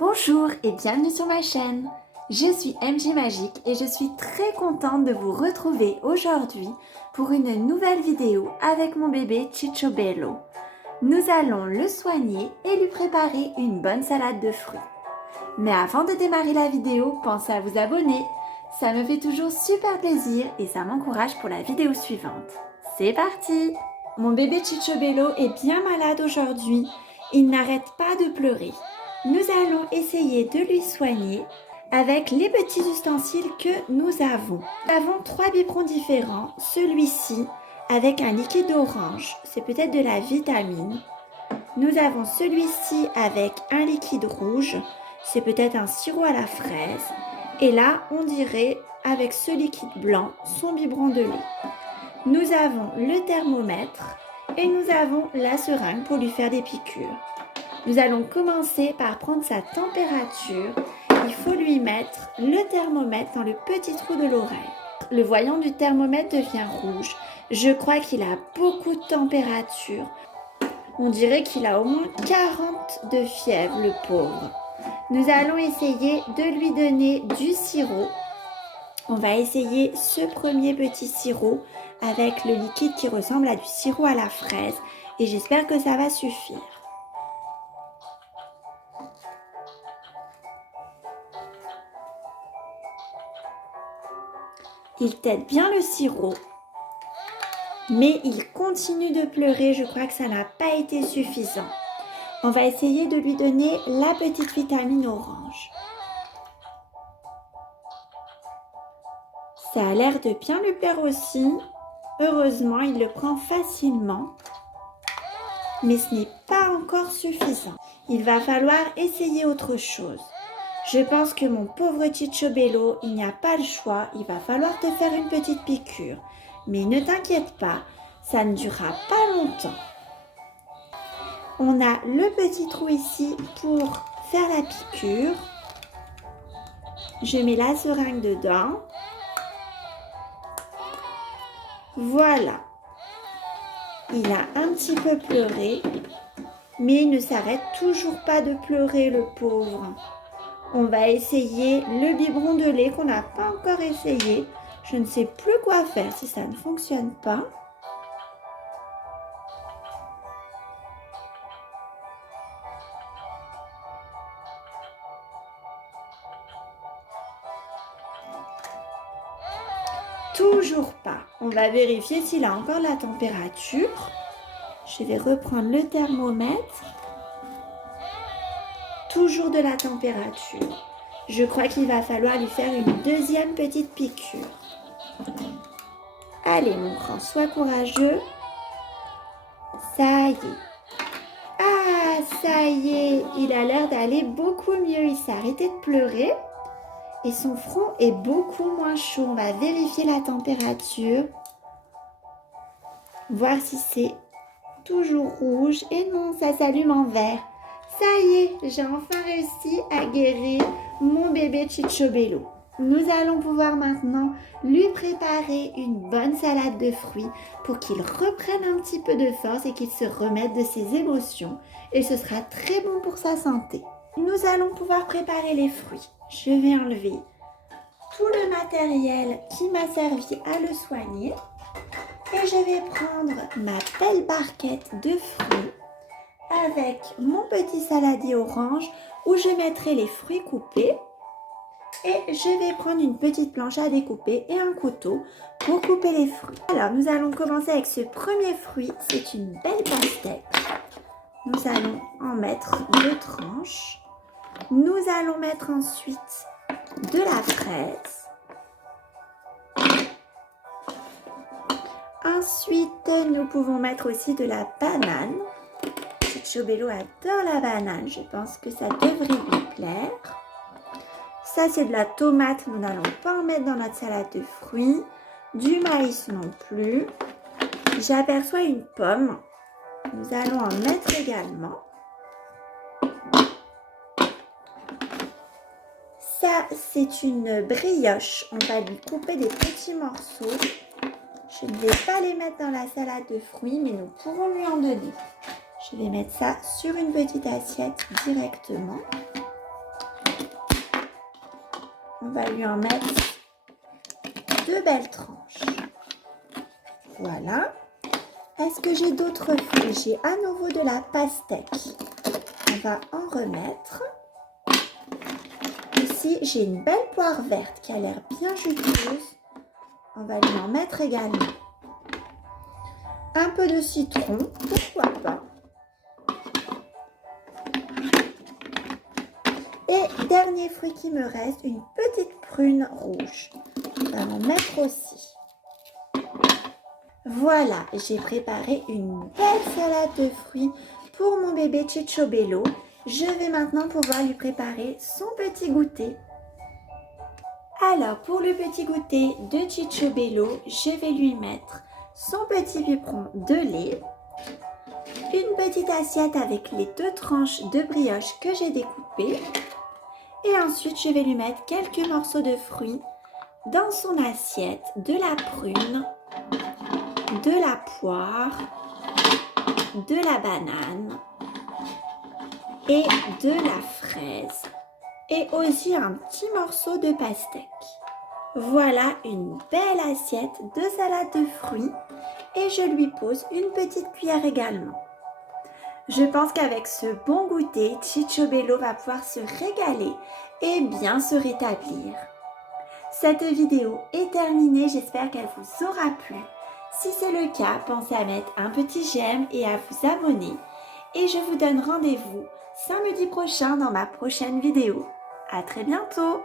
Bonjour et bienvenue sur ma chaîne. Je suis MJ Magique et je suis très contente de vous retrouver aujourd'hui pour une nouvelle vidéo avec mon bébé Cicciobello. Nous allons le soigner et lui préparer une bonne salade de fruits. Mais avant de démarrer la vidéo, pensez à vous abonner. Ça me fait toujours super plaisir et ça m'encourage pour la vidéo suivante. C'est parti! Mon bébé Cicciobello est bien malade aujourd'hui. Il n'arrête pas de pleurer. Nous allons essayer de lui soigner avec les petits ustensiles que nous avons. Nous avons 3 biberons différents. Celui-ci avec un liquide orange, c'est peut-être de la vitamine. Nous avons celui-ci avec un liquide rouge, c'est peut-être un sirop à la fraise. Et là, on dirait avec ce liquide blanc, son biberon de lait. Nous avons le thermomètre et nous avons la seringue pour lui faire des piqûres. Nous allons commencer par prendre sa température. Il faut lui mettre le thermomètre dans le petit trou de l'oreille. Le voyant du thermomètre devient rouge. Je crois qu'il a beaucoup de température. On dirait qu'il a au moins 40 de fièvre, le pauvre. Nous allons essayer de lui donner du sirop. On va essayer ce premier petit sirop avec le liquide qui ressemble à du sirop à la fraise. Et j'espère que ça va suffire. Il tète bien le sirop, mais il continue de pleurer. Je crois que ça n'a pas été suffisant. On va essayer de lui donner la petite vitamine orange. Ça a l'air de bien lui plaire aussi. Heureusement, il le prend facilement. Mais ce n'est pas encore suffisant. Il va falloir essayer autre chose. Je pense que mon pauvre Cicciobello, il n'y a pas le choix, il va falloir te faire une petite piqûre. Mais ne t'inquiète pas, ça ne durera pas longtemps. On a le petit trou ici pour faire la piqûre. Je mets la seringue dedans. Voilà. Il a un petit peu pleuré, mais il ne s'arrête toujours pas de pleurer, le pauvre. On va essayer le biberon de lait qu'on n'a pas encore essayé. Je ne sais plus quoi faire si ça ne fonctionne pas. Toujours pas. On va vérifier s'il a encore la température. Je vais reprendre le thermomètre. Toujours de la température. Je crois qu'il va falloir lui faire une deuxième petite piqûre. Allez mon grand, sois courageux. Ça y est. Ah, ça y est, il a l'air d'aller beaucoup mieux. Il s'est arrêté de pleurer et son front est beaucoup moins chaud. On va vérifier la température. Voir si c'est toujours rouge. Et non, ça s'allume en vert. Ça y est, j'ai enfin réussi à guérir mon bébé Cicciobello. Nous allons pouvoir maintenant lui préparer une bonne salade de fruits pour qu'il reprenne un petit peu de force et qu'il se remette de ses émotions. Et ce sera très bon pour sa santé. Nous allons pouvoir préparer les fruits. Je vais enlever tout le matériel qui m'a servi à le soigner. Et je vais prendre ma belle barquette de fruits avec mon petit saladier orange où je mettrai les fruits coupés. Et je vais prendre une petite planche à découper et un couteau pour couper les fruits. Alors, nous allons commencer avec ce premier fruit. C'est une belle pastèque. Nous allons en mettre 2 tranches. Nous allons mettre ensuite de la fraise. Ensuite, nous pouvons mettre aussi de la banane. Cicciobello adore la banane. Je pense que ça devrait lui plaire. Ça, c'est de la tomate. Nous n'allons pas en mettre dans notre salade de fruits. Du maïs non plus. J'aperçois une pomme. Nous allons en mettre également. Ça, c'est une brioche. On va lui couper des petits morceaux. Je ne vais pas les mettre dans la salade de fruits, mais nous pourrons lui en donner. Je vais mettre ça sur une petite assiette directement. On va lui en mettre 2 belles tranches. Voilà. Est-ce que j'ai d'autres fruits? J'ai à nouveau de la pastèque. On va en remettre. Ici, j'ai une belle poire verte qui a l'air bien juteuse. On va lui en mettre également. Un peu de citron, pourquoi pas. Et dernier fruit qui me reste, une petite prune rouge. On va en mettre aussi. Voilà, j'ai préparé une belle salade de fruits pour mon bébé Cicciobello. Je vais maintenant pouvoir lui préparer son petit goûter. Alors, pour le petit goûter de Cicciobello, je vais lui mettre son petit biberon de lait, une petite assiette avec les 2 tranches de brioche que j'ai découpées et ensuite je vais lui mettre quelques morceaux de fruits dans son assiette, de la prune, de la poire, de la banane et de la fraise et aussi un petit morceau de pastèque. Voilà une belle assiette de salade de fruits et je lui pose une petite cuillère également. Je pense qu'avec ce bon goûter, Cicciobello va pouvoir se régaler et bien se rétablir. Cette vidéo est terminée, j'espère qu'elle vous aura plu. Si c'est le cas, pensez à mettre un petit j'aime et à vous abonner. Et je vous donne rendez-vous samedi prochain dans ma prochaine vidéo. À très bientôt!